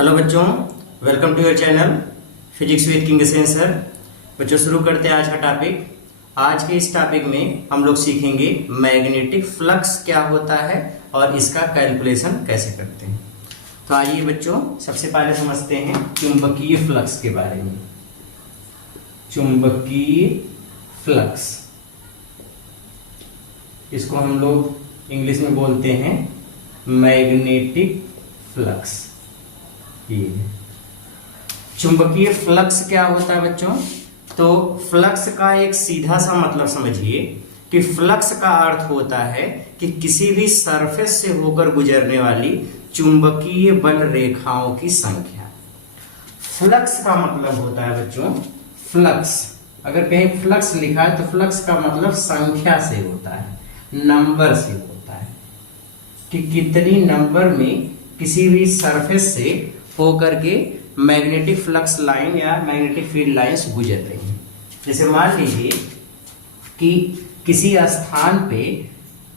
Hello बच्चों, welcome to your channel physics with King sir. बच्चों शुरू करते हैं आज का टॉपिक। आज के इस टॉपिक में हम लोग सीखेंगे मैग्नेटिक फ्लक्स क्या होता है और इसका कैलकुलेशन कैसे करते हैं। तो आइए बच्चों, सबसे पहले समझते हैं चुंबकीय फ्लक्स के बारे में। चुंबकीय फ्लक्स, इसको हम लोग इंग्लिश में बोलते हैं मैग्नेटिक फ्लक्स। ये चुंबकीय फ्लक्स क्या होता है बच्चों? तो फ्लक्स का एक सीधा सा मतलब समझिए कि फ्लक्स का अर्थ होता है कि किसी भी सरफेस से होकर गुजरने वाली चुंबकीय बल रेखाओं की संख्या। फ्लक्स का मतलब होता है बच्चों, फ्लक्स अगर कहीं फ्लक्स लिखा है तो फ्लक्स का मतलब संख्या से होता है, नंबर से होता है कि कितनी नंबर में किसी भी सरफेस से होकर के मैग्नेटिक फ्लक्स लाइन या मैग्नेटिक फील्ड लाइंस गुजर रही हैं। जैसे मान लीजिए कि किसी स्थान पे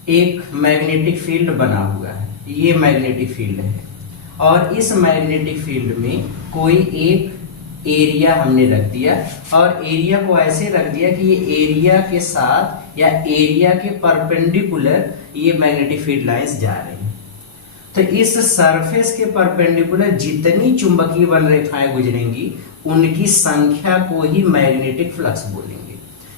एक मैग्नेटिक फील्ड बना हुआ है, ये मैग्नेटिक फील्ड है, और इस मैग्नेटिक फील्ड में कोई एक एरिया हमने रख दिया और एरिया को ऐसे रख दिया कि ये एरिया के साथ या एरिया के परपेंडिकुलर ये मैग्नेटिक फील्ड लाइंस जा रही हैं। तो इस सरफेस के परपेंडिकुलर जितनी चुंबकीय बल रेखाएं गुजरेंगी उनकी संख्या को ही मैग्नेटिक फ्लक्स बोलेंगे।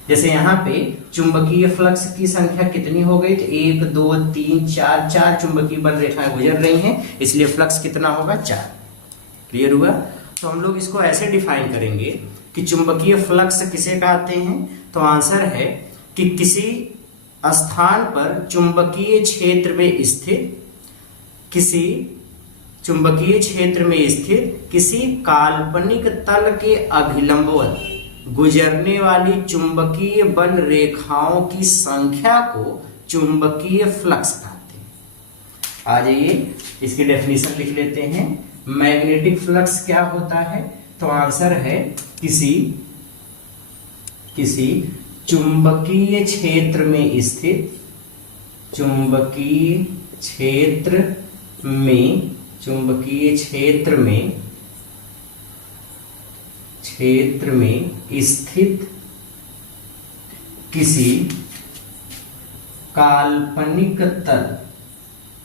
जैसे यहाँ पे चुंबकीय फ्लक्स की संख्या कितनी हो गई? तो 1 2 3 4 चार चुंबकीय बल रेखाएं गुजर रही हैं, इसलिए फ्लक्स कितना होगा? 4। क्लियर हुआ? तो हम लोग इसको ऐसे डिफाइन करेंगे कि चुंबकीय फ्लक्स किसे कहते हैं। तो आंसर है कि किसी स्थान पर चुंबकीय क्षेत्र में स्थित किसी चुंबकीय क्षेत्र में स्थित किसी काल्पनिक तल के अभिलंबवत गुजरने वाली चुंबकीय बल रेखाओं की संख्या को चुंबकीय फ्लक्स कहते हैं। आ जाइए इसकी डेफिनेशन लिख लेते हैं। मैग्नेटिक फ्लक्स क्या होता है? तो आंसर है किसी चुंबकीय क्षेत्र में स्थित चुंबकीय क्षेत्र में स्थित किसी काल्पनिक तल के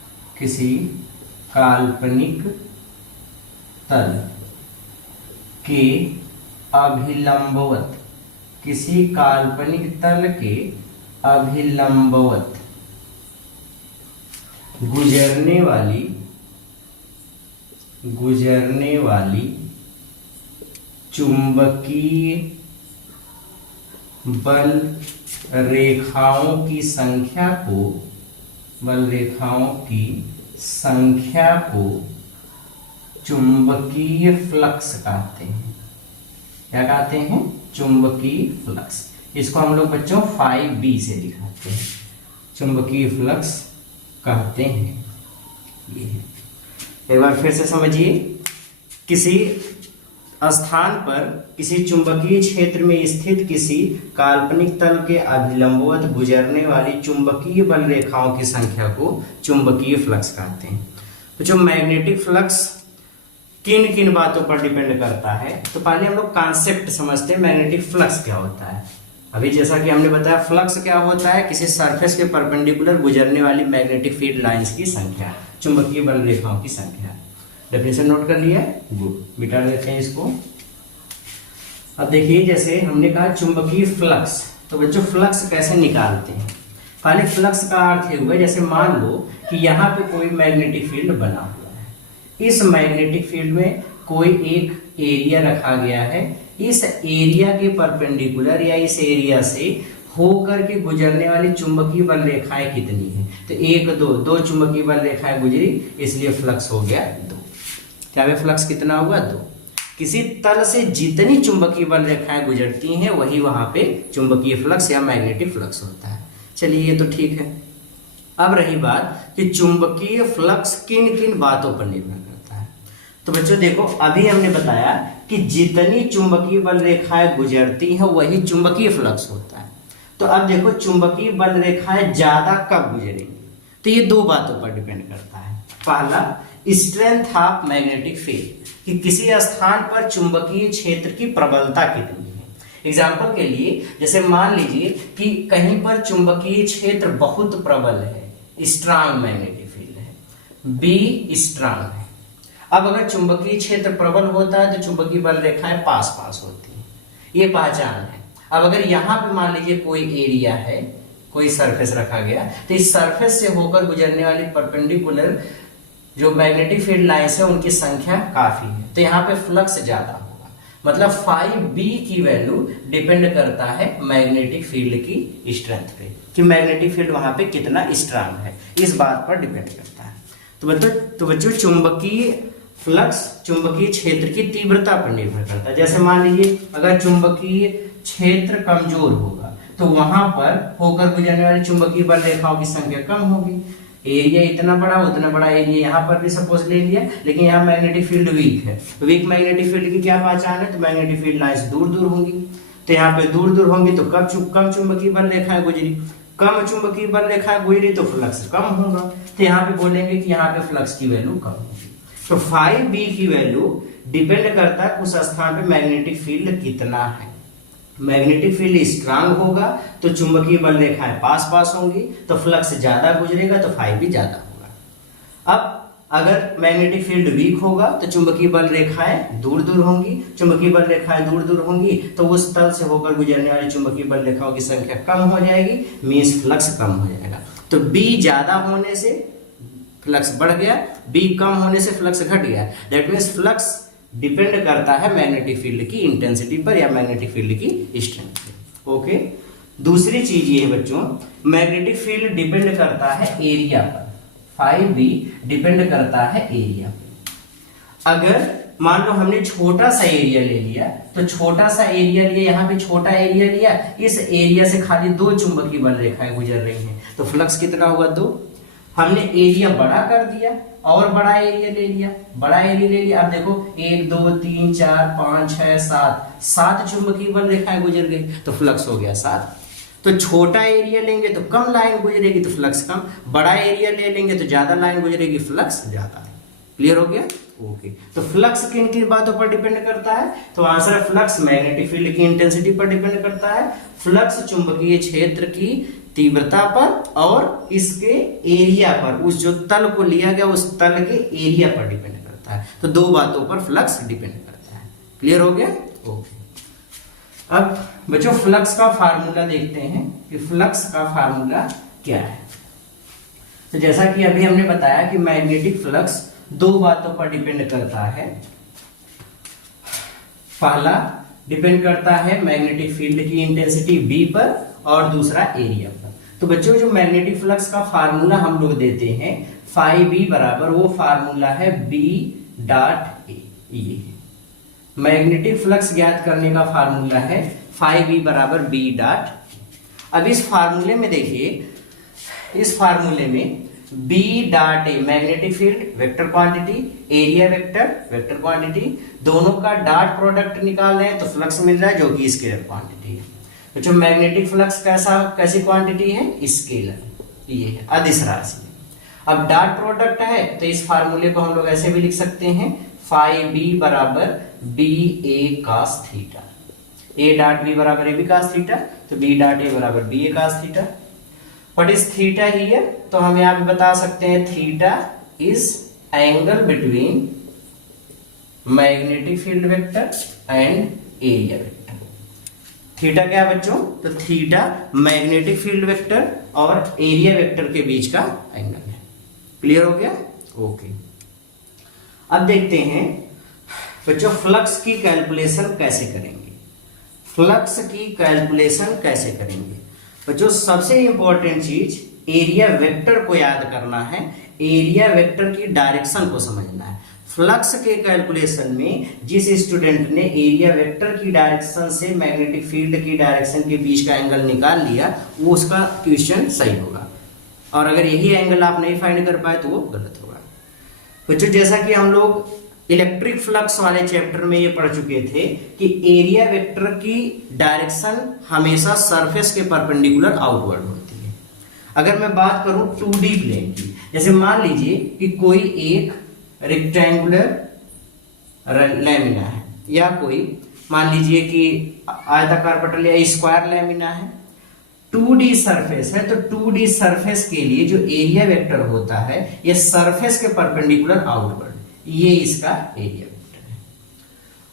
अभिलंबवत गुजरने वाली चुंबकीय बल रेखाओं की संख्या को चुंबकीय फ्लक्स कहते हैं। क्या कहते हैं? चुंबकीय फ्लक्स। इसको हम लोग बच्चों 5B से दिखाते हैं, चुंबकीय फ्लक्स कहते हैं। ये एक बार फिर से समझिए, किसी स्थान पर किसी चुंबकीय क्षेत्र में स्थित किसी काल्पनिक तल के अभिलंबवत गुजरने वाली चुंबकीय बल रेखाओं की संख्या को चुंबकीय फ्लक्स कहते हैं। तो जो मैग्नेटिक फ्लक्स किन किन बातों पर डिपेंड करता है, तो पहले हम लोग कॉन्सेप्ट समझते हैं मैग्नेटिक फ्लक्स क्या होता है। अभी जैसा कि हमने बताया, फ्लक्स क्या होता है? किसी सरफेस के परपेंडिकुलर गुजरने वाली मैग्नेटिक फील्ड लाइंस की संख्या, चुंबकीय बल रेखाओं की संख्या। डेफिनेशन नोट कर लिया? गुड, मिटा देते हैं इसको। अब देखिए, जैसे हमने कहा चुंबकीय फ्लक्स, तो बच्चों फ्लक्स कैसे निकालते हैं? पहले फ्लक्स का अर्थ हुआ, जैसे मान लो कि यहाँ पे कोई मैग्नेटिक फील्ड बना हुआ है, इस मैग्नेटिक फील्ड में कोई एक एरिया रखा गया है, इस एरिया के परपेंडिकुलर या इस एरिया से होकर के गुजरने वाली चुंबकीय बल रेखाएं कितनी है? तो 1 2 चुंबकीय बल रेखाएं गुजरी, इसलिए फ्लक्स हो गया 2। क्या वे फ्लक्स कितना हुआ? 2। किसी तल से जितनी चुंबकीय बल रेखाएं गुजरती हैं वही वहां पे चुंबकीय फ्लक्स या मैग्नेटिक फ्लक्स होता है। चलिए ये तो ठीक है। अब रही बात कि चुंबकीय फ्लक्स किन किन बातों पर निर्भर करता है। तो बच्चों देखो, अभी हमने बताया कि जितनी चुंबकीय बल रेखाएं गुजरती हैं वही चुंबकीय फ्लक्स होता है। तो अब देखो, चुंबकीय बल रेखाएं ज्यादा कब गुजरेंगी, तो ये 2 बातों पर डिपेंड करता है। पहला, स्ट्रेंथ ऑफ मैग्नेटिक फील्ड, कि किसी स्थान पर चुंबकीय क्षेत्र की प्रबलता कितनी है। एग्जाम्पल के लिए जैसे मान लीजिए कि कहीं पर चुंबकीय क्षेत्र बहुत प्रबल है, स्ट्रांग मैग्नेटिक फील्ड है, बी स्ट्रांग है। अब अगर चुंबकीय क्षेत्र प्रबल होता है तो चुंबकीय बल रेखाएं पास पास होती है, ये पहचान है। अब अगर यहाँ पे मान लीजिए कोई एरिया है, कोई सरफेस रखा गया, तो इस सरफेस से होकर गुजरने वाली परपेंडिकुलर जो मैग्नेटिक फील्ड लाइंस है उनकी संख्या काफी है, तो यहाँ पे फ्लक्स ज्यादा होगा। मतलब 5b की वैल्यू डिपेंड करता है मैग्नेटिक फील्ड की स्ट्रेंथ पे, कि मैग्नेटिक फील्ड वहां पे कितना स्ट्रांग है, इस बात पर डिपेंड करता है। तो बच्चों चुंबकीय फ्लक्स चुंबकीय क्षेत्र की तीव्रता पर निर्भर करता है। जैसे मान लीजिए अगर चुंबकीय क्षेत्र कमजोर होगा तो वहां पर होकर गुजरने वाली चुंबकीय बल रेखाओं की संख्या कम होगी। एरिया इतना बड़ा उतना बड़ा एरिया यहाँ पर भी सपोज ले लिया, लेकिन यहाँ मैग्नेटिक फील्ड वीक है, वीक मैग्नेटिक फील्ड की क्या पहचान है, तो मैग्नेटिक फील्ड लाइंस दूर दूर होंगी, तो यहाँ पे दूर दूर होंगी तो कम चुंबकीय बल रेखाएं गुजरी, कम चुंबकीय बल रेखाएं गुजरी तो फ्लक्स कम होगा, तो यहाँ पे बोलेंगे कि यहाँ पे फ्लक्स की वैल्यू कम होगी। तो 5b की वैल्यू डिपेंड करता है उस स्थान पे मैग्नेटिक फील्ड कितना है। मैग्नेटिक फील्ड स्ट्रांग होगा तो चुंबकीय बल रेखाएं पास पास होंगी, तो फ्लक्स ज्यादा गुजरेगा तो 5b ज्यादा होगा। अब अगर मैग्नेटिक फील्ड वीक होगा तो चुंबकीय बल रेखाएं दूर दूर होंगी, चुंबकीय बल रेखाएं दूर दूर होंगी तो उस तल से होकर गुजरने वाली चुंबकीय बल रेखाओं की संख्या कम हो जाएगी, मींस फ्लक्स कम हो जाएगा। तो b ज्यादा होने से फ्लक्स बढ़ गया, b कम होने से फ्लक्स घट गया। दैट मींस फ्लक्स डिपेंड करता है मैग्नेटिक फील्ड की इंटेंसिटी पर या मैग्नेटिक फील्ड की स्ट्रेंथ पर। ओके, दूसरी चीज ये है बच्चों, मैग्नेटिक फील्ड डिपेंड करता है एरिया पर। 5b डिपेंड करता है एरिया पर। अगर मान लो हमने छोटा सा एरिया ले लिया, तो छोटा सा एरिया लिया, यहाँ पे छोटा एरिया लिया, इस एरिया से खाली 2 चुंबकीय बल रेखाएं गुजर रही हैं, तो फ्लक्स कितना होगा 2। हमने एरिया बड़ा कर दिया और बड़ा एरिया ले लिया, बड़ा एरिया ले लिया, अब देखो 1 2 3 4 5 6 7 चुंबकीय बल रेखाएं गुजर गई, तो फ्लक्स हो गया 7। तो छोटा एरिया लेंगे तो कम लाइन गुजरेगी तो फ्लक्स कम, बड़ा एरिया ले लेंगे तो ज्यादा लाइन गुजरेगी, फ्लक्स ज्यादा। क्लियर हो गया? ओके। तो फ्लक्स किन किन बातों पर डिपेंड करता है? तो आंसर है फ्लक्स मैग्नेटिक फील्ड की इंटेंसिटी पर डिपेंड करता है, फ्लक्स चुंबकीय क्षेत्र की तीव्रता पर और इसके एरिया पर, उस जो तल को लिया गया उस तल के एरिया पर डिपेंड करता है। तो 2 बातों पर फ्लक्स डिपेंड करता है। क्लियर हो गया? ओके। अब बच्चों फ्लक्स का फार्मूला देखते हैं कि फ्लक्स का फार्मूला क्या है। तो जैसा कि अभी हमने बताया कि मैग्नेटिक फ्लक्स 2 बातों पर डिपेंड करता है। पहला डिपेंड करता है मैग्नेटिक फील्ड की इंटेंसिटी B पर और दूसरा एरिया पर। तो बच्चों जो मैग्नेटिक फ्लक्स का फार्मूला हम लोग देते हैं phi बराबर, वो फार्मूला है B.A। ये मैग्नेटिक फ्लक्स ज्ञात करने का फार्मूला है phi बराबर B.A। अब इस फार्मूले में देखिए, इस फार्मूले में B.A magnetic field vector quantity, area vector quantity, दोनों का डॉट प्रोडक्ट निकाल रहे हैं तो फ्लक्स मिल रहा है जो कि स्केलर क्वांटिटी है। तो जो मैग्नेटिक फ्लक्स कैसी क्वांटिटी है? स्केलर, ये है अदिश राशि। अब डॉट प्रोडक्ट है तो इस फार्मूले को हम लोग ऐसे भी लिख सकते हैं phi b बराबर BA cos theta, A dot B बराबर AB cos थीटा, तो B डॉट A बराबर BA cos theta. What is theta here? तो हम यहाँ पे बता सकते हैं theta is angle between magnetic field vector and area vector. Theta क्या बच्चों? तो थीटा मैग्नेटिक फील्ड वेक्टर और एरिया वेक्टर के बीच का एंगल है। क्लियर हो गया? ओके। अब देखते हैं बच्चों फ्लक्स की कैलकुलेशन कैसे करेंगे। फ्लक्स की कैलकुलेशन कैसे करेंगे बच्चों? सबसे इंपॉर्टेंट चीज एरिया वेक्टर को याद करना है, एरिया वेक्टर की डायरेक्शन को समझना है। फ्लक्स के कैलकुलेशन में जिस स्टूडेंट ने एरिया वेक्टर की डायरेक्शन से मैग्नेटिक फील्ड की डायरेक्शन के बीच का एंगल निकाल लिया, वो उसका क्वेश्चन सही होगा, और अगर यही एंगल आप नहीं फाइंड कर पाए तो वो गलत होगा। बच्चों जैसा कि हम लोग इलेक्ट्रिक फ्लक्स वाले चैप्टर में ये पढ़ चुके थे कि एरिया वेक्टर की डायरेक्शन हमेशा सरफेस के परपेंडिकुलर आउटवर्ड होती है। अगर मैं बात करूं 2D प्लेन की, जैसे मान लीजिए कि कोई एक रेक्टेंगुलर लैमिना है, या कोई मान लीजिए कि आयताकार पटल या स्क्वायर लैमिना है, 2D सरफेस है, तो 2D सरफेस के लिए जो एरिया वेक्टर होता है ये सरफेस के परपेंडिकुलर आउटवर्ड, ये इसका एरिया वेक्टर है।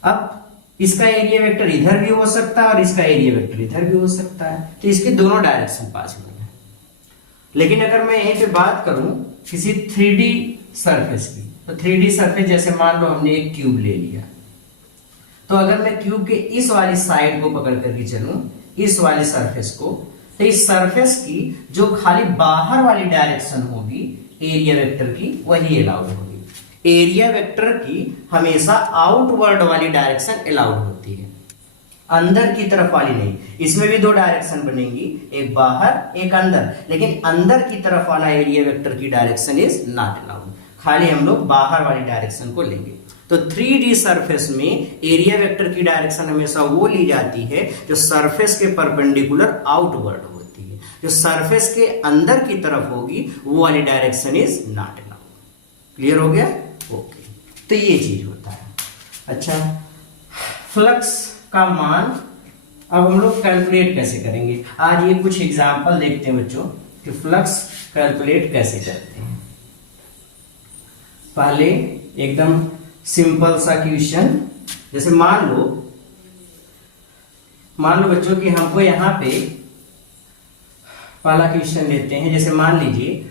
अब इसका एरिया वेक्टर इधर भी हो सकता है और इसका एरिया वेक्टर इधर भी हो सकता है, तो इसके दोनों डायरेक्शन पॉसिबल है। लेकिन अगर मैं यहीं पे बात करूं किसी 3D सरफेस की, तो 3D सरफेस जैसे मान लो हमने एक क्यूब ले लिया, तो अगर मैं क्यूब के इस वाली साइड को पकड़ करके चलूं, इस वाले सरफेस को, तो इस सरफेस की जो खाली बाहर वाली डायरेक्शन होगी एरिया वेक्टर की, वही अलाउड होगी। एरिया वेक्टर की हमेशा आउटवर्ड वाली डायरेक्शन अलाउड होती है, अंदर की तरफ वाली नहीं। इसमें भी दो डायरेक्शन बनेंगी, एक बाहर एक अंदर, लेकिन अंदर की तरफ वाला एरिया वेक्टर की डायरेक्शन इज नॉट अलाउड, खाली हम लोग बाहर वाली डायरेक्शन को लेंगे। तो 3D सरफेस में एरिया वेक्टर की डायरेक्शन हमेशा वो ली जाती है जो सरफेस के परपेंडिकुलर आउटवर्ड होती है, जो सरफेस के अंदर की तरफ होगी वो वाली direction is not allowed. Clear हो गया? ओके, तो ये चीज होता है। अच्छा, फ्लक्स का मान अब हम लोग कैलकुलेट कैसे करेंगे? आज ये कुछ एग्जांपल देखते हैं बच्चों कि फ्लक्स कैलकुलेट कैसे करते हैं। पहले एकदम सिंपल सा क्वेश्चन, जैसे मान लो बच्चों कि हमको यहाँ पे पहला क्वेश्चन लेते हैं। जैसे मान लीजिए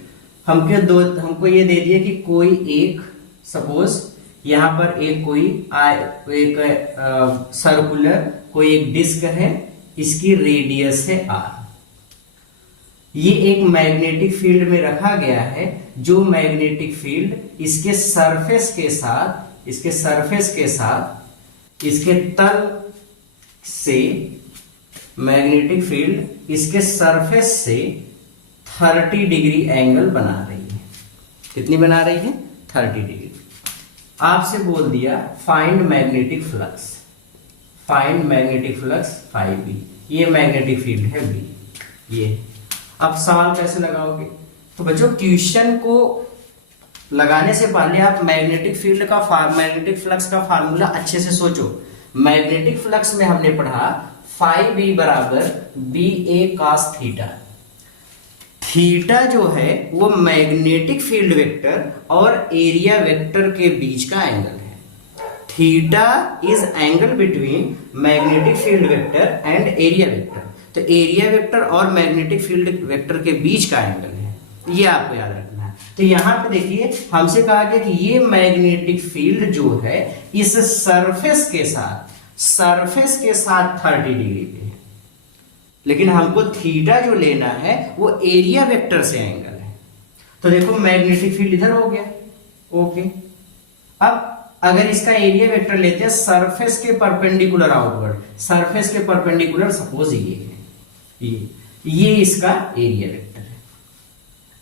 हमको ये दे दिया कि कोई एक, सपोज यहाँ पर एक सर्कुलर कोई एक डिस्क है, इसकी रेडियस है r। ये एक मैग्नेटिक फील्ड में रखा गया है, जो मैग्नेटिक फील्ड इसके सरफेस के साथ इसके तल से, मैग्नेटिक फील्ड इसके सरफेस से 30 डिग्री एंगल बना रही है। कितनी बना रही है? 30 डिग्री। आपसे बोल दिया find magnetic flux, find magnetic flux φb, ये मैग्नेटिक फील्ड है b। ये अब सवाल कैसे लगाओगे? तो बच्चों क्वेश्चन को लगाने से पहले आप मैग्नेटिक फ्लक्स का फार्मूला अच्छे से सोचो। मैग्नेटिक फ्लक्स में हमने पढ़ा φb बराबर ba cos थीटा। थीटा जो है वो मैग्नेटिक फील्ड वेक्टर और एरिया वेक्टर के बीच का एंगल है। Theta is angle between magnetic field vector and area vector. तो एरिया वेक्टर और मैग्नेटिक फील्ड वेक्टर के बीच का एंगल है, ये आपको याद रखना है। तो यहां पे देखिए हमसे कहा गया कि ये मैग्नेटिक फील्ड जो है इस सरफेस के साथ 30 डिग्री पे है, लेकिन हमको थीटा जो लेना है वो एरिया वेक्टर से एंगल है। तो देखो मैग्नेटिक फील्ड इधर हो गया, ओके। अब अगर इसका एरिया वेक्टर लेते हैं सरफेस के परपेंडिकुलर आउटवर्ड, सरफेस के परपेंडिकुलर सपोज ये है, ये इसका एरिया वेक्टर है।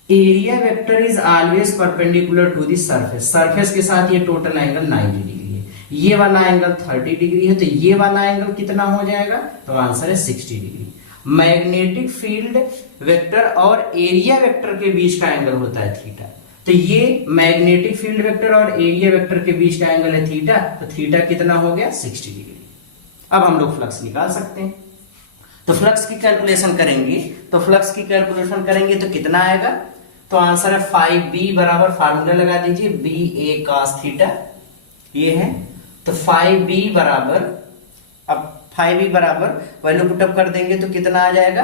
Area vector is always perpendicular to the surface. Surface के साथ ये टोटल एंगल 90 डिग्री है, ये वाला एंगल 30 डिग्री है, तो ये वाला एंगल कितना हो जाएगा? तो आंसर है 60 डिग्री। मैग्नेटिक फील्ड वेक्टर और एरिया वेक्टर के बीच का एंगल होता है थीटा, तो ये मैग्नेटिक फील्ड वेक्टर और एरिया वेक्टर के बीच का एंगल है थीटा, तो थीटा कितना हो गया? 60 डिग्री। अब हम लोग फ्लक्स निकाल सकते हैं। तो फ्लक्स की कैलकुलेशन करेंगे तो कितना आएगा? तो आंसर है φb बराबर, फार्मूला लगा दीजिए ba cos थीटा, ये है। तो φb बराबर, अब φb बराबर वैल्यू पुटअप कर देंगे तो कितना आ जाएगा?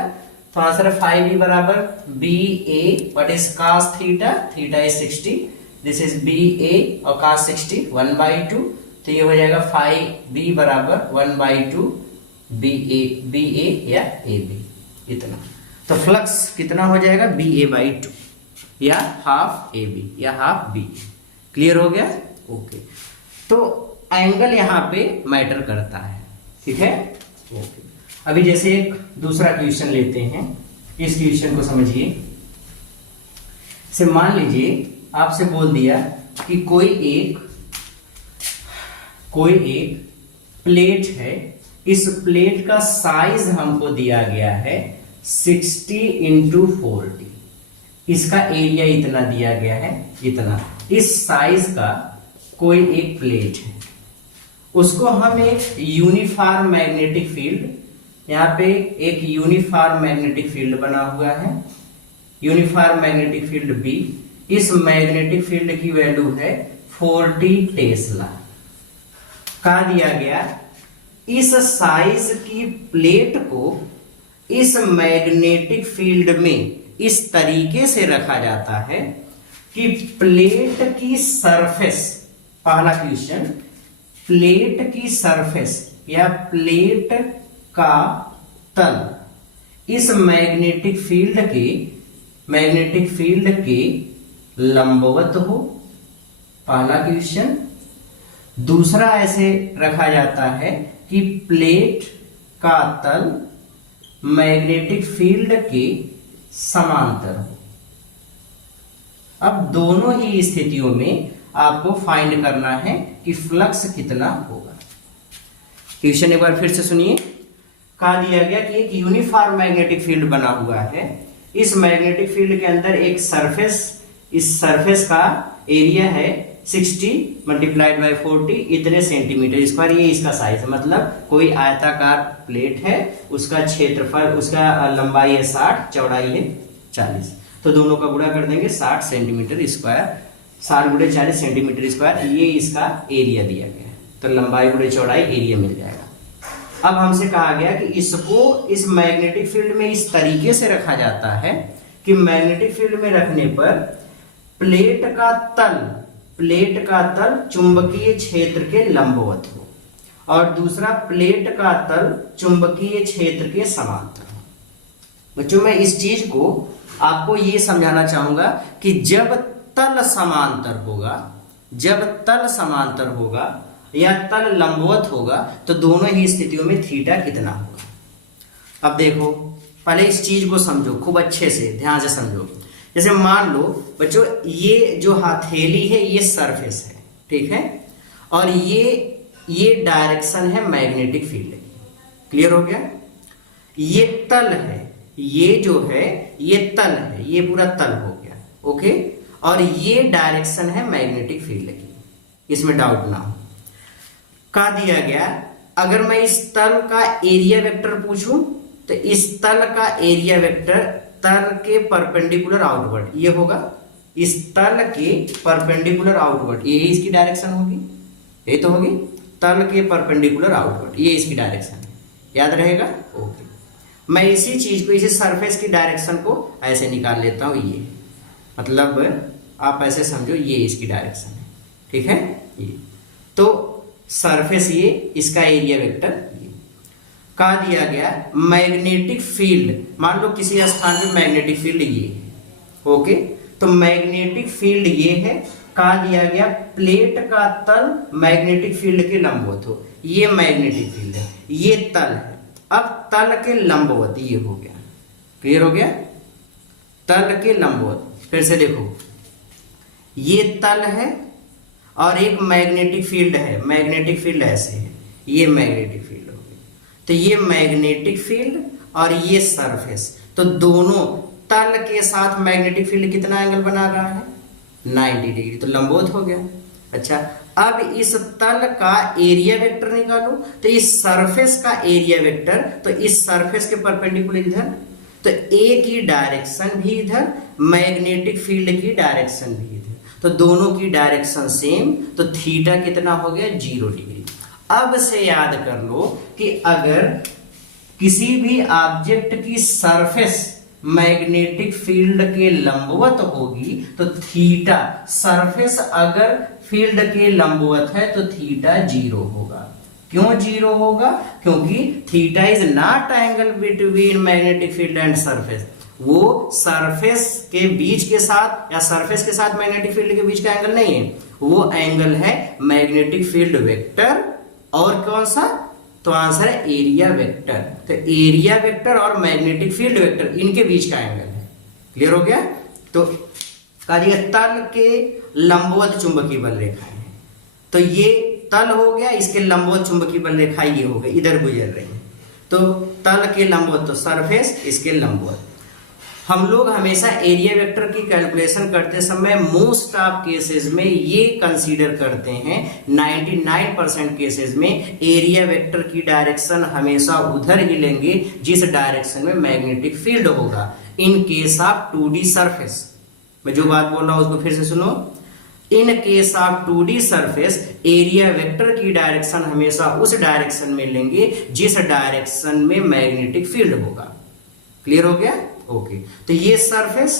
तो आंसर है φb बराबर ba what is cos theta, theta is 60, this is ba और cos 60 1/2, तो ये हो जाएगा φb बराबर 1/2 ba या ab, इतना। तो फ्लक्स कितना हो जाएगा? ba/2 या हाफ ab या हाफ b। क्लियर हो गया? ओके। तो एंगल यहां पे मैटर करता है, ठीक है? ओके। अभी जैसे एक दूसरा क्वेश्चन लेते हैं, इस क्वेश्चन को समझिए। से मान लीजिए आपसे बोल दिया कि कोई एक प्लेट है, इस प्लेट का साइज हमको दिया गया है 60 इंटू 40, इसका एरिया इतना दिया गया है, इतना। इस साइज का कोई एक प्लेट है, उसको हम एक यूनिफॉर्म मैग्नेटिक फील्ड, यहाँ पे एक यूनिफॉर्म मैग्नेटिक फील्ड बना हुआ है, यूनिफॉर्म मैग्नेटिक फील्ड बी। इस मैग्नेटिक फील्ड की वैल्यू है 40 टेस्ला। कहा दिया गया इस साइज की प्लेट को इस मैग्नेटिक फील्ड में इस तरीके से रखा जाता है कि प्लेट की सरफेस, पहला क्वेश्चन, प्लेट की सरफेस या प्लेट का तल इस मैग्नेटिक फील्ड के लंबवत हो, पहला क्वेश्चन। दूसरा ऐसे रखा जाता है कि प्लेट का तल मैग्नेटिक फील्ड के समांतर हो। अब दोनों ही स्थितियों में आपको फाइंड करना है कि फ्लक्स कितना होगा। क्वेश्चन एक बार फिर से सुनिए। कहा दिया गया कि एक यूनिफॉर्म मैग्नेटिक फील्ड बना हुआ है, इस मैग्नेटिक फील्ड के अंदर एक सरफेस, इस सरफेस का एरिया है 60 मल्टीप्लाइड बाई 40 इतने सेंटीमीटर स्क्वायर, ये इसका साइज है। मतलब कोई आयताकार प्लेट है, उसका क्षेत्रफल, उसका लंबाई है 60, चौड़ाई है 40, तो दोनों का गुणा कर देंगे 60 सेंटीमीटर स्क्वायर, 60 गुणे 40 सेंटीमीटर स्क्वायर, ये इसका एरिया दिया गया है। तो लंबाई गुणे चौड़ाई एरिया मिल जाएगा। अब हमसे कहा गया कि इसको इस मैग्नेटिक फील्ड में इस तरीके से रखा जाता है कि मैग्नेटिक फील्ड में रखने पर प्लेट का तल चुंबकीय क्षेत्र के लंबवत हो और दूसरा प्लेट का तल चुंबकीय क्षेत्र के समांतर हो। बच्चों, मैं इस चीज को आपको ये समझाना चाहूंगा कि जब तल समांतर होगा या तल लंबवत होगा तो दोनों ही स्थितियों में थीटा कितना होगा। अब देखो, पहले इस चीज को समझो, खूब अच्छे से ध्यान से समझो। जैसे मान लो बच्चों, ये जो हथेली है ये सरफेस है, ठीक है, और ये डायरेक्शन है मैग्नेटिक फील्ड की। क्लियर हो गया? ये तल है, ये जो है ये तल है, ये पूरा तल हो गया, ओके, और ये डायरेक्शन है मैग्नेटिक फील्ड की, इसमें डाउट ना हो। कहा दिया गया अगर मैं इस तल का एरिया वेक्टर पूछूं तो इस तल का एरिया वेक्टर तल के परपेंडिकुलर आउटवर्ड ये होगा, इस तल के परपेंडिकुलर आउटवर्ड ये इसकी डायरेक्शन होगी, ये तो होगी तल के परपेंडिकुलर आउटवर्ड, ये इसकी डायरेक्शन है, याद रहेगा? ओके, मैं इसी चीज को, इसी सरफेस की डायरेक्शन को ऐसे निकाल लेता हूं, ये मतलब आप ऐसे समझो, ये इसकी डायरेक्शन है, ठीक है। ये तो सरफेस ये, इसका एरिया वेक्टर ये। कहा दिया गया मैग्नेटिक फील्ड, मान लो किसी स्थान पे मैग्नेटिक फील्ड ये है, ओके, तो मैग्नेटिक फील्ड ये है। कहा दिया गया प्लेट का तल मैग्नेटिक फील्ड के लंबवत हो, ये मैग्नेटिक फील्ड है, ये तल है। अब तल के लंबवत ये हो गया, क्लियर हो गया? तल के लंबवत, फिर से देखो, ये तल है और एक मैग्नेटिक फील्ड है, मैग्नेटिक फील्ड ऐसे है, ये मैग्नेटिक फील्ड हो गई, तो ये मैग्नेटिक फील्ड और ये सरफेस, तो दोनों तल के साथ मैग्नेटिक फील्ड कितना एंगल बना रहा है? 90 डिग्री, तो लंबवत हो गया। अच्छा, अब इस तल का एरिया वेक्टर निकालो, तो इस सरफेस का एरिया वेक्टर, तो इस सरफेस के परपेंडिकुलर इधर, तो ए की डायरेक्शन भी इधर, मैग्नेटिक फील्ड की डायरेक्शन भी इधर, तो दोनों की डायरेक्शन सेम, तो थीटा कितना हो गया? 0 डिग्री। अब से याद कर लो कि अगर किसी भी ऑब्जेक्ट की सरफेस मैग्नेटिक फील्ड के लंबवत होगी तो थीटा, सरफेस अगर फील्ड के लंबवत है तो थीटा 0 होगा। क्यों 0 होगा? क्योंकि theta is naught angle between magnetic field and surface, वो सरफेस के बीच के साथ या सरफेस के साथ मैग्नेटिक फील्ड के बीच का एंगल नहीं है, वो एंगल है मैग्नेटिक फील्ड वेक्टर और कौन सा? तो आंसर है एरिया वेक्टर। तो एरिया वेक्टर और मैग्नेटिक फील्ड वेक्टर इनके बीच का एंगल है। क्लियर हो गया? तो कहिए तल के लंबवत चुंबकीय बल रेखाएं हैं, तो ये तल हो गया, इसके लंबवत चुंबकीय बल रेखा ये हो गई, इधर गुजर रही है, तो तल के लंबवत तो सरफेस, इसके लंबवत। हम लोग हमेशा एरिया वेक्टर की कैलकुलेशन करते समय मोस्ट ऑफ केसेस में ये कंसीडर करते हैं, 99% केसेस में एरिया वेक्टर की डायरेक्शन हमेशा उधर ही लेंगे जिस डायरेक्शन में मैग्नेटिक फील्ड होगा। In case of 2D surface, मैं जो बात बोल रहा हूं उसको फिर से सुनो। In case of 2D surface area vector की डायरेक्शन हमेशा उस डायरेक्शन में लेंगे जिस डायरेक्शन में मैग्नेटिक फील्ड होगा। क्लियर हो गया? ओके, तो ये सरफेस,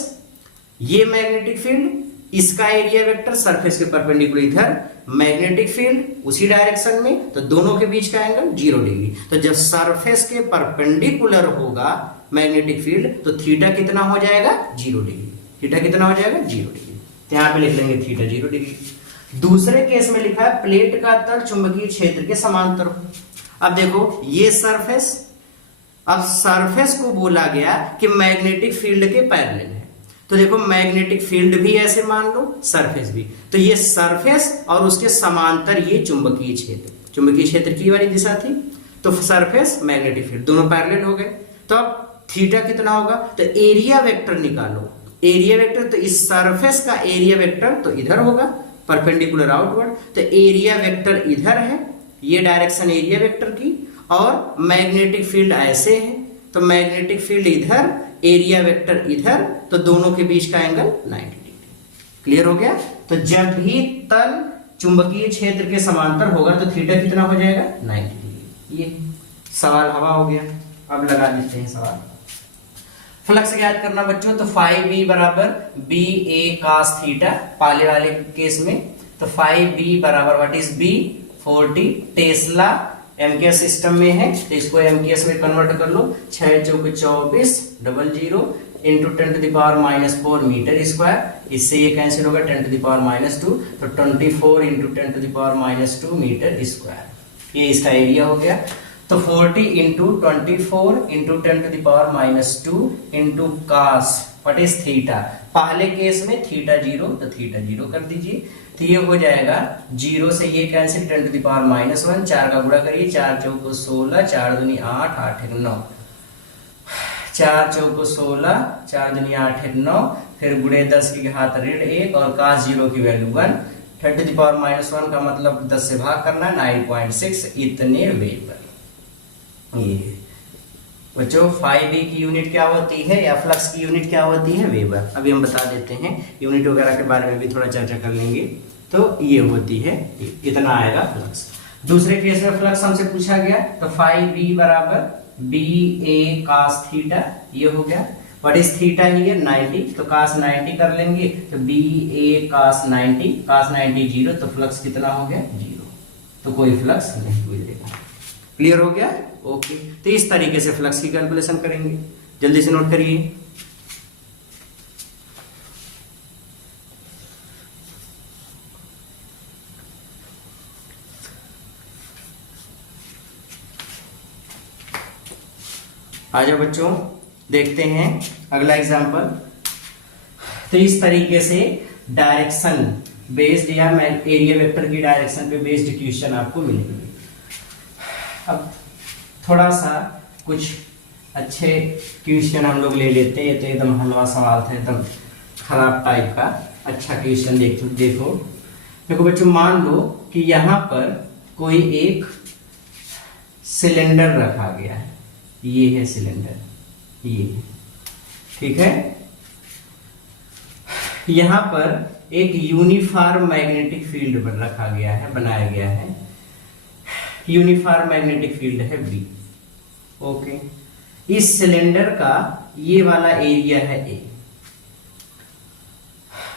ये मैग्नेटिक फील्ड, इसका एरिया वेक्टर सरफेस के परपेंडिकुलर इधर, मैग्नेटिक फील्ड उसी डायरेक्शन में, तो दोनों के बीच का एंगल 0 डिग्री। तो जब सरफेस के परपेंडिकुलर होगा मैग्नेटिक फील्ड तो थीटा कितना हो जाएगा? 0 डिग्री। थीटा कितना हो जाएगा? 0 डिग्री। तो यहां पे लिख लेंगे थीटा 0 डिग्री। दूसरे केस में लिखा है प्लेट का तल चुंबकीय क्षेत्र के समांतर हो। अब देखो ये सरफेस, अब सरफेस को बोला गया कि मैग्नेटिक फील्ड के पैरेलल है, तो देखो मैग्नेटिक फील्ड भी ऐसे मान लो, सरफेस भी, तो ये सरफेस और उसके समांतर ये चुंबकीय क्षेत्र, चुंबकीय क्षेत्र की वाली दिशा थी, तो सरफेस मैग्नेटिक फील्ड दोनों पैरेलल हो गए। तो अब थीटा कितना होगा? तो एरिया वेक्टर निकालो, एरिया वेक्टर, तो इस सरफेस का एरिया वेक्टर तो इधर होगा परपेंडिकुलर आउटवर्ड, तो एरिया वेक्टर इधर है, ये डायरेक्शन एरिया वेक्टर की, और मैग्नेटिक फील्ड ऐसे है, तो मैग्नेटिक फील्ड इधर, एरिया वेक्टर इधर, तो दोनों के बीच का एंगल 90 डिग्री। क्लियर हो गया? तो जब भी तल चुंबकीय क्षेत्र के समांतर होगा तो थीटा कितना हो जाएगा? 90 डिग्री। ये सवाल हवा हो गया। अब लगा देते हैं सवाल। फ्लक्स ज्ञात करना बच्चों, तो फाई बी बराबर बी ए कास थीटा, पहले वाले केस में, तो फाई बी बराबर what is B? 40 tesla MKS system में है, तो इसको एमकेएस में कन्वर्ट कर लो। 6 चौके 24 00 इंटू 10⁻⁻4 मीटर स्क्वायर, इससे ये कैंसिल होगा 10⁻⁻2, तो 24 इंटू 10⁻⁻2 मीटर स्क्वायर, ये इसका एरिया हो गया। तो 40 into 24 into 10⁻⁻2 into cos what is theta, पहले केस में थीटा 0, तो थीटा 0 कर दीजिए, तो ये हो जाएगा 0 से ये कैंसिल 10⁻⁻1, 4 का गुणा करिए, 4 चौको 16, 4 दूनी 8, 8 एक 9, 4 चौको 16, 4 दूनी 8 एक 9, फिर गुणे 10 की घात ऋण 1 और कास 0 की वैल्यू 1, 10⁻⁻1 का मतलब 10 से भाग करना, 9.6 इतने वेबर। ये बच्चों फाई बी की यूनिट क्या होती है या फ्लक्स की यूनिट क्या होती है? वेबर। अभी हम बता देते हैं, यूनिट वगैरह के बारे में भी थोड़ा चर्चा कर लेंगे। तो ये होती है, इतना आएगा फ्लक्स। दूसरे केस में फ्लक्स हमसे पूछा गया, तो फाई बी बराबर बी ए कास थीटा, ये हो गया। What is theta here? 90, तो कास 90 कर लेंगे, तो बी ए कास 90, कास 90 0, तो फ्लक्स कितना हो गया? 0, तो कोई फ्लक्स नहीं मिलेगा। क्लियर हो गया? ओके, तो इस तरीके से फ्लक्स की कैलकुलेशन करेंगे, जल्दी से नोट करिए। आ जाओ बच्चों, देखते हैं अगला एग्जांपल। तो इस तरीके से डायरेक्शन बेस्ड या एरिया वेक्टर की डायरेक्शन पे बेस्ड क्वेश्चन आपको मिलेंगे। अब थोड़ा सा कुछ अच्छे क्वेश्चन हम लोग ले लेते हैं, तो एकदम हलवा सवाल था, एकदम खराब टाइप का। अच्छा क्वेश्चन देखो बच्चों, मान लो कि यहाँ पर कोई एक सिलेंडर रखा गया है, ये है सिलेंडर, ये ठीक है। यहाँ पर एक यूनिफॉर्म मैग्नेटिक फील्ड रखा गया है, बनाया गया है, यूनिफॉर्म मैग्नेटिक फील्ड है बी। ओके, इस सिलेंडर का ये वाला एरिया है ए,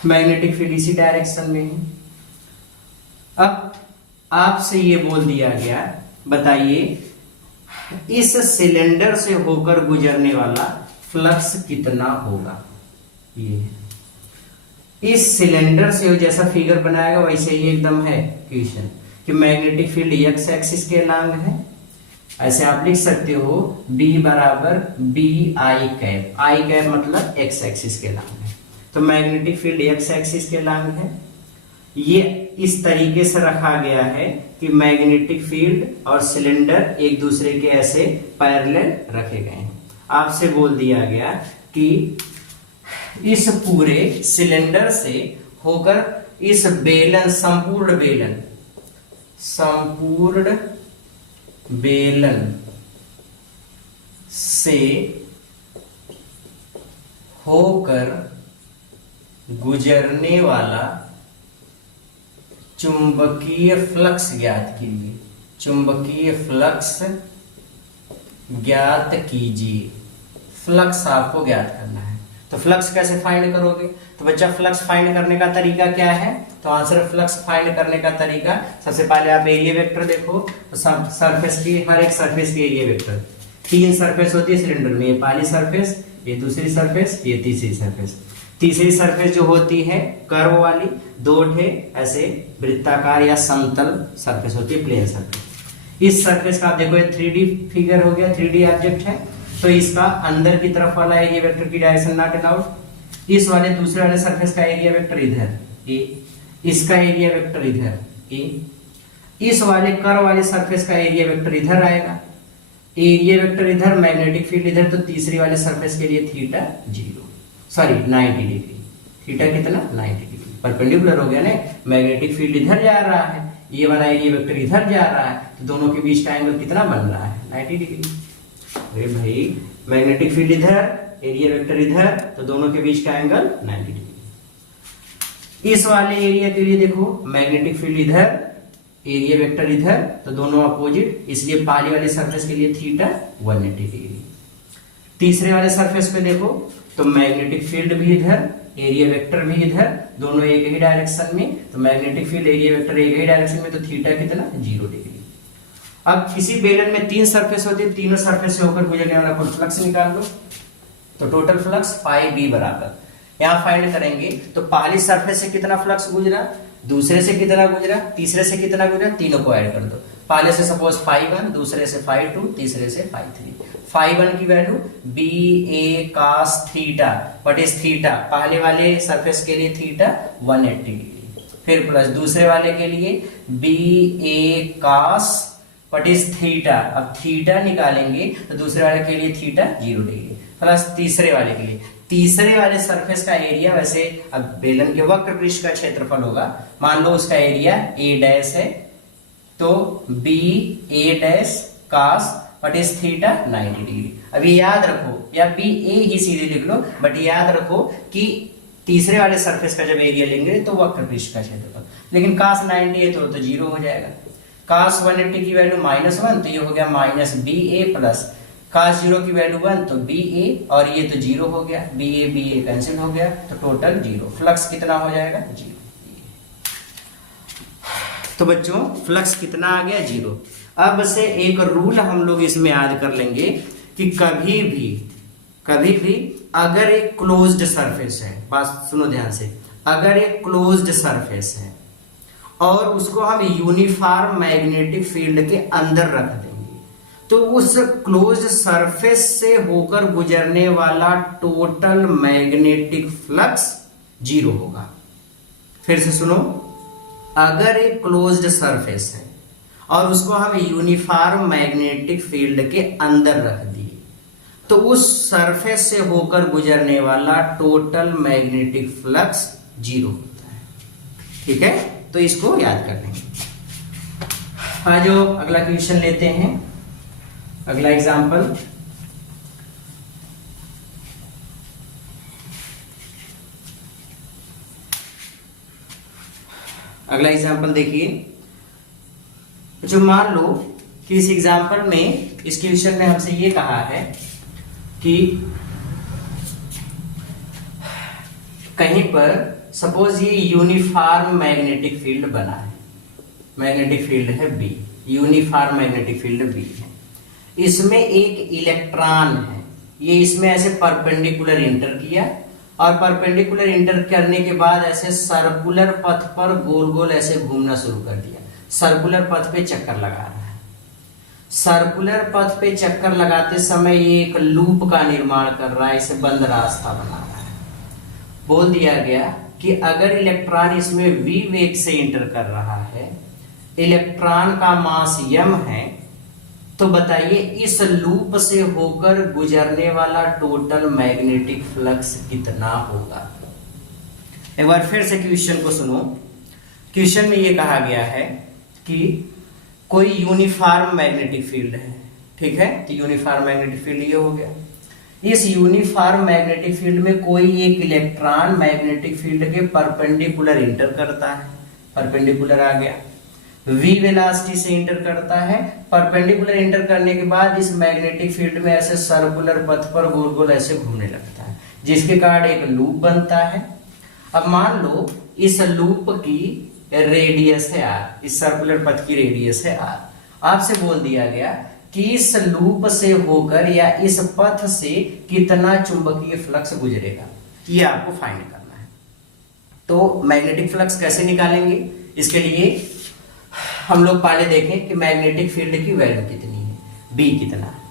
मैग्नेटिक फील्ड इसी डायरेक्शन में है। अब आपसे ये बोल दिया गया, बताइए इस सिलेंडर से होकर गुजरने वाला फ्लक्स कितना होगा। ये इस सिलेंडर से जैसा फिगर बनाएगा वैसे ही एकदम है क्वेश्चन कि मैग्नेटिक फील्ड एक्स एक्सिस के लॉन्ग है। ऐसे आप लिख सकते हो B बराबर B i cap, i cap मतलब एक्स एक्सिस के लॉन्ग है, तो मैग्नेटिक फील्ड एक्स एक्सिस के लॉन्ग है। ये इस तरीके से रखा गया है कि मैग्नेटिक फील्ड और सिलेंडर एक दूसरे के ऐसे पैरेलल रखे गए हैं। आपसे बोल दिया गया कि इस पूरे सिलेंडर से होकर इस बेलन, संपूर्ण बेलन से होकर गुजरने वाला चुंबकीय फ्लक्स ज्ञात कीजिए। चुंबकीय फ्लक्स ज्ञात कीजिए। फ्लक्स आपको ज्ञात करना है, तो फ्लक्स कैसे फाइंड करोगे? तो बच्चा फ्लक्स फाइंड करने का तरीका क्या है? तो आंसर फ्लक्स फाइंड करने का तरीका, सबसे पहले आप एरिया वेक्टर देखो, तो सरफेस की, हर एक सरफेस की एरिया वेक्टर, 3 सरफेस होती है सिलेंडर में, ये पहली सरफेस, ये दूसरी सरफेस, ये तीसरी सरफेस। तीसरी सरफेस जो होती है कर्व वाली, 2 ठे ऐसे वृत्ताकार या समतल सरफेस होती है, प्लेन सरफेस। इस सरफेस का आप देखो, ये 3D फिगर हो गया, 3D ऑब्जेक्ट है, तो इसका अंदर की तरफ वाला एरिया वेक्टर की डायरेक्शन नॉट अलाउड। इस वाले दूसरे वाले सरफेस का एरिया वेक्टर इधर ए, इसका एरिया वेक्टर इधर ए, इस वाले कर्व वाले सरफेस का एरिया वेक्टर इधर आएगा, एरिया वेक्टर इधर, मैग्नेटिक फील्ड इधर, तो तीसरी वाले सरफेस के लिए थीटा 90 डिग्री। थीटा कितना? 90 डिग्री। परपेंडिकुलर हो गया ना, मैग्नेटिक फील्ड इधर जा रहा है, ये वाला एरिया वेक्टर इधर जा रहा है, तो दोनों के बीच का एंगल कितना बन रहा है? 90 डिग्री। अरे भाई, मैग्नेटिक फील्ड इधर, एरिया वेक्टर इधर, तो दोनों के बीच का एंगल 90 डिग्री। इस वाले एरिया के लिए देखो, मैग्नेटिक फील्ड इधर, एरिया वेक्टर इधर, तो दोनों अपोजिट, इसलिए पहली वाले सरफेस के लिए थीटा 180 डिग्री। तीसरे वाले सरफेस पे देखो, तो मैग्नेटिक फील्ड भी इधर, एरिया वेक्टर भी इधर, दोनों एक ही डायरेक्शन में, तो मैग्नेटिक फील्ड, एरिया वेक्टर एक ही डायरेक्शन में, तो थीटा कितना? 0 डिग्री। अब किसी बेलन में 3 सरफेस होती है, तीनों सरफेस से होकर गुजरने वाला कुल फ्लक्स निकाल लो, तो टोटल फ्लक्स पाई बी बराबर, यहाँ फाइंड करेंगे, तो पहली सरफेस से कितना फ्लक्स गुजरा, दूसरे से कितना गुजरा, तीसरे से कितना गुजरा, तीनों को ऐड कर दो। पहले से सपोज φ1, दूसरे से φ2, तीसरे से φ3। φ1 की value B A cos theta what is theta, पहले वाले सरफेस के लिए थीटा 180 डिग्री, फिर प्लस दूसरे वाले के लिए B A cos what is theta, अब थीटा निकालेंगे तो दूसरे वाले के लिए थीटा 0 डिग्री, प्लस तीसरे वाले के लिए, तीसरे वाले सरफेस का एरिया, वैसे अब बेलन के वक्र पृष्ठ का क्षेत्रफल होगा, मान लो उसका एरिया ए डैश है, तो B A dash cos what is theta 90 degree. अब ये याद रखो, या बी ए ही सीधे लिख लो, बट याद रखो कि तीसरे वाले सरफेस का जब एरिया लेंगे तो वक्र पृष्ठ का क्षेत्रफल, लेकिन cos 90 है तो 0 हो जाएगा। cos 180 की वैल्यू -1, तो ये हो गया माइनस बी ए, प्लस cos 0 की वैल्यू 1, तो बी ए, और ये तो 0 हो गया, बी ए कैंसिल हो गया, तो टोटल 0। फ्लक्स कितना हो जाएगा? 0। तो बच्चों फ्लक्स कितना आ गया? 0। अब से एक रूल हम लोग इसमें याद कर लेंगे कि कभी भी अगर एक क्लोज्ड सरफेस है, बात सुनो ध्यान से, अगर एक क्लोज्ड सरफेस है और उसको हम यूनिफॉर्म मैग्नेटिक फील्ड के अंदर रख देंगे, तो उस क्लोज्ड सरफेस से होकर गुजरने वाला टोटल मैग्नेटिक फ्लक्स 0 होगा। फिर से सुनो, अगर एक क्लोज्ड सरफेस है और उसको हम यूनिफॉर्म मैग्नेटिक फील्ड के अंदर रख दिए, तो उस सरफेस से होकर गुजरने वाला टोटल मैग्नेटिक फ्लक्स 0 होता है। ठीक है, तो इसको याद कर लेंगे। आज अगला क्वेश्चन लेते हैं, अगला एग्जांपल। अगला एग्जांपल देखिए, जो मान लो कि इस एग्जांपल में, इस क्वेश्चन में हमसे ये कहा है कि कहीं पर सपोज ये यूनिफॉर्म मैग्नेटिक फील्ड बना है, मैग्नेटिक फील्ड है B, uniform magnetic field B है, इसमें एक इलेक्ट्रॉन है, ये इसमें ऐसे परपेंडिकुलर इंटर किया, और परपेंडिकुलर इंटर करने के बाद ऐसे सर्कुलर पथ पर गोल गोल ऐसे घूमना शुरू कर दिया, सर्कुलर पथ पे चक्कर लगा रहा है। सर्कुलर पथ पे चक्कर लगाते समय ये एक लूप का निर्माण कर रहा है, इसे बंद रास्ता बना रहा है। बोल दिया गया कि अगर इलेक्ट्रॉन इसमें v वेग से इंटर कर रहा है, इलेक्ट्रॉन का मास m है, तो बताइए इस लूप से होकर गुजरने वाला टोटल मैग्नेटिक फ्लक्स कितना होगा। एक बार फिर से क्वेश्चन को सुनो। क्वेश्चन में ये कहा गया है कि कोई यूनिफॉर्म मैग्नेटिक फील्ड है, ठीक है, तो यूनिफॉर्म मैग्नेटिक फील्ड ये हो गया। इस यूनिफॉर्म मैग्नेटिक फील्ड में कोई एक इलेक्ट्रॉन मैग्नेटिक फील्ड के परपेंडिकुलर इंटर करता है, परपेंडिकुलर आ गया, v वेलोसिटी से इंटर करता है। परपेंडिकुलर इंटर करने के बाद इस मैग्नेटिक फील्ड में ऐसे सर्कुलर पथ पर गोल गोल ऐसे घूमने लगता है, जिसके कारण एक लूप बनता है। अब मान लो इस लूप की रेडियस है r, इस सर्कुलर पथ की रेडियस है r। आपसे बोल दिया गया कि इस लूप से होकर या इस पथ से कितना चुंबकीय फ्लक्स गुजरेगा, ये आपको फाइंड करना है। तो मैग्नेटिक फ्लक्स कैसे निकालेंगे, इसके लिए हम लोग पहले देखें कि मैग्नेटिक फील्ड की वैल्यू कितनी है, बी कितना है।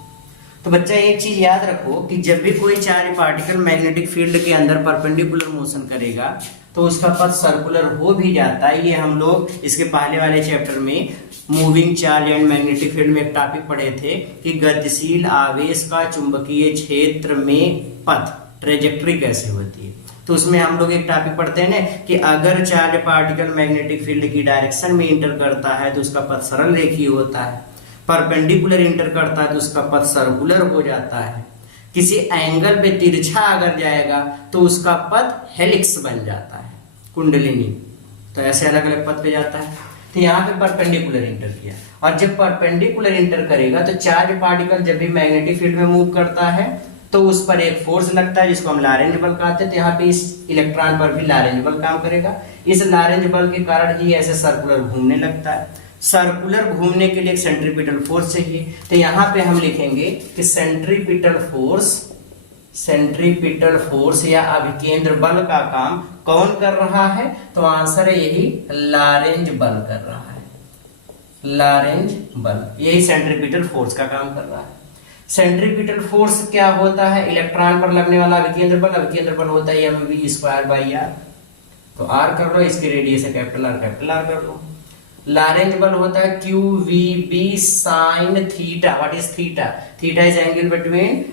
तो बच्चा एक चीज याद रखो कि जब भी कोई चार्ज पार्टिकल मैग्नेटिक फील्ड के अंदर परपेंडिकुलर मोशन करेगा तो उसका पथ सर्कुलर हो भी जाता है। ये हम लोग इसके पहले वाले चैप्टर में moving charge and magnetic field में एक टॉपिक पढ़े थे कि गतिशील आवेश का चुंबकीय क्षेत्र में पथ ट्रेजेक्टरी कैसे होती है। तो उसमें हम लोग एक टॉपिक पढ़ते हैं ना कि अगर चार्ज पार्टिकल मैग्नेटिक फील्ड की डायरेक्शन में इंटर करता है तो उसका पथ सरल रेखीय होता है, परपेंडिकुलर इंटर करता है तो उसका पथ सर्कुलर हो जाता है, किसी एंगल पे तिरछा अगर जाएगा तो उसका पथ हेलिक्स बन जाता है, कुंडलिनी। तो ऐसे अलग अलग पथ पे जाता है। तो यहाँ पे परपेंडिकुलर इंटर किया, और जब परपेंडिकुलर इंटर करेगा तो चार्ज पार्टिकल जब भी मैग्नेटिक फील्ड में मूव करता है तो उस पर एक फोर्स लगता है जिसको हम लॉरेंज बल कहते हैं। तो यहाँ पे इस इलेक्ट्रॉन पर भी लॉरेंज बल काम करेगा। इस लॉरेंज बल के कारण ही ऐसे सर्कुलर घूमने लगता है। सर्कुलर घूमने के लिए एक सेंट्रीपिटल फोर्स चाहिए। तो यहाँ पे हम लिखेंगे कि सेंट्रीपिटल फोर्स या अभिकेंद्र बल का काम कौन कर रहा है, तो आंसर है यही लॉरेंज बल कर रहा है। लॉरेंज बल यही सेंट्रीपिटल फोर्स का काम कर रहा है। सेंट्रीपिटल फोर्स क्या होता है, इलेक्ट्रॉन पर लगने वाला अभिकेंद्र बल। अभिकेंद्र बल होता है mv²/r। तो r कर लो, इसकी रेडियस है कैपिटल R कर लो। लॉरेंज बल होता है QVB sin theta. What is theta? Theta is angle between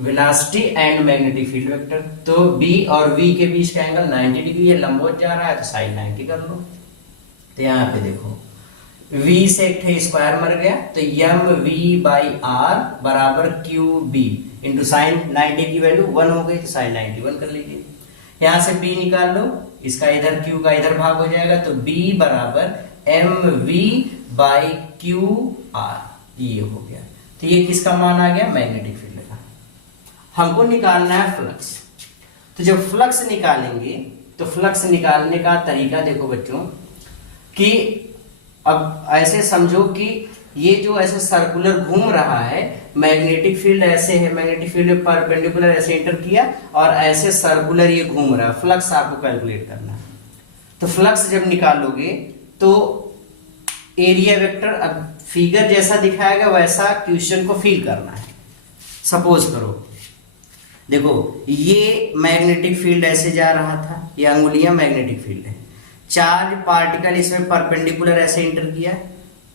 velocity and magnetic field vector. तो B और V के बीच का एंगल 90 डिग्री है, लंबवत जा रहा है तो sin 90 कर लो। तो यहाँ पे देखो V से एक थे स्क्वायर मर गया, तो mv/r बराबर QB इंटू साइन 90 की वैल्यू 1 हो गई तो साइन 91 कर लीजिए। यहां से B निकाल लो, इसका इधर Q का इधर भाग हो जाएगा, तो B बराबर mv/qr ये हो गया। तो ये किसका मान आ गया? मैग्नेटिक फील्ड का। हमको निकालना है फ्लक्स। तो जब फ्लक्स निकालेंगे तो फ्लक्स निकालने का तरीका देखो बच्चों कि अब ऐसे समझो कि ये जो ऐसे सर्कुलर घूम रहा है, मैग्नेटिक फील्ड ऐसे है, मैग्नेटिक फील्ड परपेंडिकुलर ऐसे इंटर किया और ऐसे सर्कुलर ये घूम रहा है। फ्लक्स आपको कैलकुलेट करना है। तो फ्लक्स जब निकालोगे तो एरिया वेक्टर, अब फिगर जैसा दिखाएगा वैसा क्वेश्चन को फील करना है। सपोज करो देखो ये मैग्नेटिक फील्ड ऐसे जा रहा था, ये अंगुलियां मैग्नेटिक फील्ड है। चार्ज पार्टिकल इसमें परपेंडिकुलर ऐसे इंटर किया,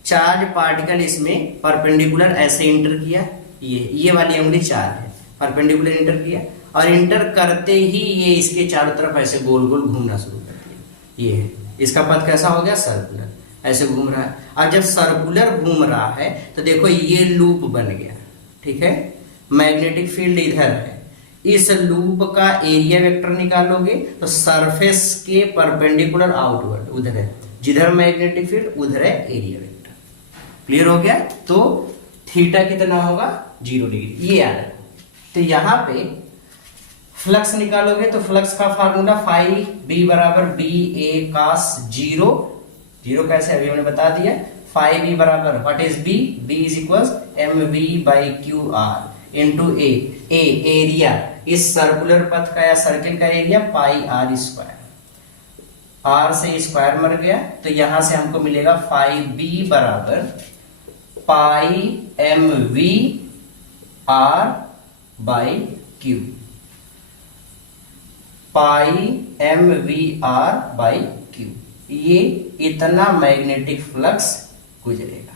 चार्ज पार्टिकल इसमें परपेंडिकुलर ऐसे इंटर किया, ये वाली उंगली चार्ज है, परपेंडिकुलर इंटर किया और इंटर करते ही ये इसके चारों तरफ ऐसे गोल गोल घूमना शुरू कर दिया। ये इसका पथ कैसा हो गया? सर्कुलर, ऐसे घूम रहा है। और जब सर्कुलर घूम रहा है तो देखो ये लूप बन गया, ठीक है। मैग्नेटिक फील्ड इधर है, इस लूप का एरिया वेक्टर निकालोगे तो सरफेस के परपेंडिकुलर आउटवर्ड उधर है, जिधर मैग्नेटिक फील्ड उधर है एरिया वेक्टर। क्लियर हो गया? तो थीटा कितना होगा? 0 डिग्री, ये आ रहा है। तो यहाँ पे फ्लक्स निकालोगे तो फ्लक्स का फार्मूला फाई बी बराबर बी ए कास 0 कैसे अभी हमने बता दिया। फाई बी बराबर what is B? B is equals mv/qr into A area, इस सर्कुलर पथ का या सर्किल का area pi r square. r से स्क्वायर मर गया तो यहां से हमको मिलेगा फाई बी बराबर पाई mv/r/q, पाई mv/r/q। ये इतना मैग्नेटिक फ्लक्स गुजरेगा।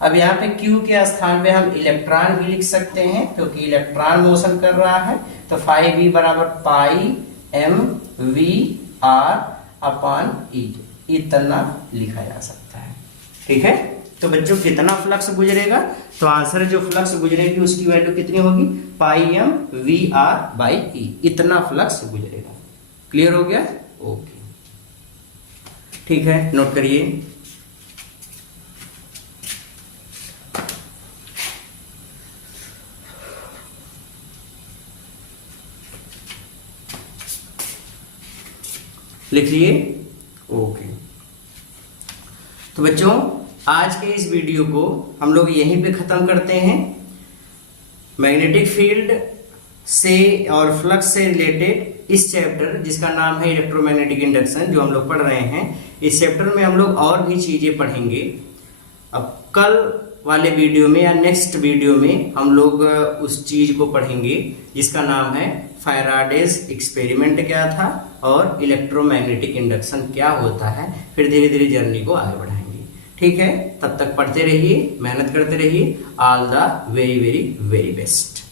अब यहाँ पे Q के स्थान पे हम इलेक्ट्रॉन भी लिख सकते हैं क्योंकि इलेक्ट्रॉन मोशन कर रहा है, तो phi b बराबर पाई m v r upon e, इतना लिखा जा सकता है। ठीक है, तो बच्चों कितना फ्लक्स गुजरेगा, तो आंसर जो फ्लक्स गुजरेगी उसकी वैल्यू कितनी होगी, पाई m v r by e, इतना फ्लक्स गुजरेगा। क्लियर हो गया? ओके, ठीक है, नोट करिए। लिख लिए? ओके, तो बच्चों आज के इस वीडियो को हम लोग यहीं पे खत्म करते हैं। मैग्नेटिक फील्ड से और फ्लक्स से रिलेटेड इस चैप्टर जिसका नाम है इलेक्ट्रोमैग्नेटिक इंडक्शन जो हम लोग पढ़ रहे हैं, इस चैप्टर में हम लोग और भी चीजें पढ़ेंगे। अब कल वाले वीडियो में या नेक्स्ट वीडियो में हम लोग उस चीज को पढ़ेंगे जिसका नाम है फैराडेज एक्सपेरिमेंट क्या था और इलेक्ट्रोमैग्नेटिक इंडक्शन क्या होता है। फिर धीरे धीरे जर्नी को आगे बढ़ाएंगे। ठीक है, तब तक पढ़ते रहिए, मेहनत करते रहिए। All the very very very best.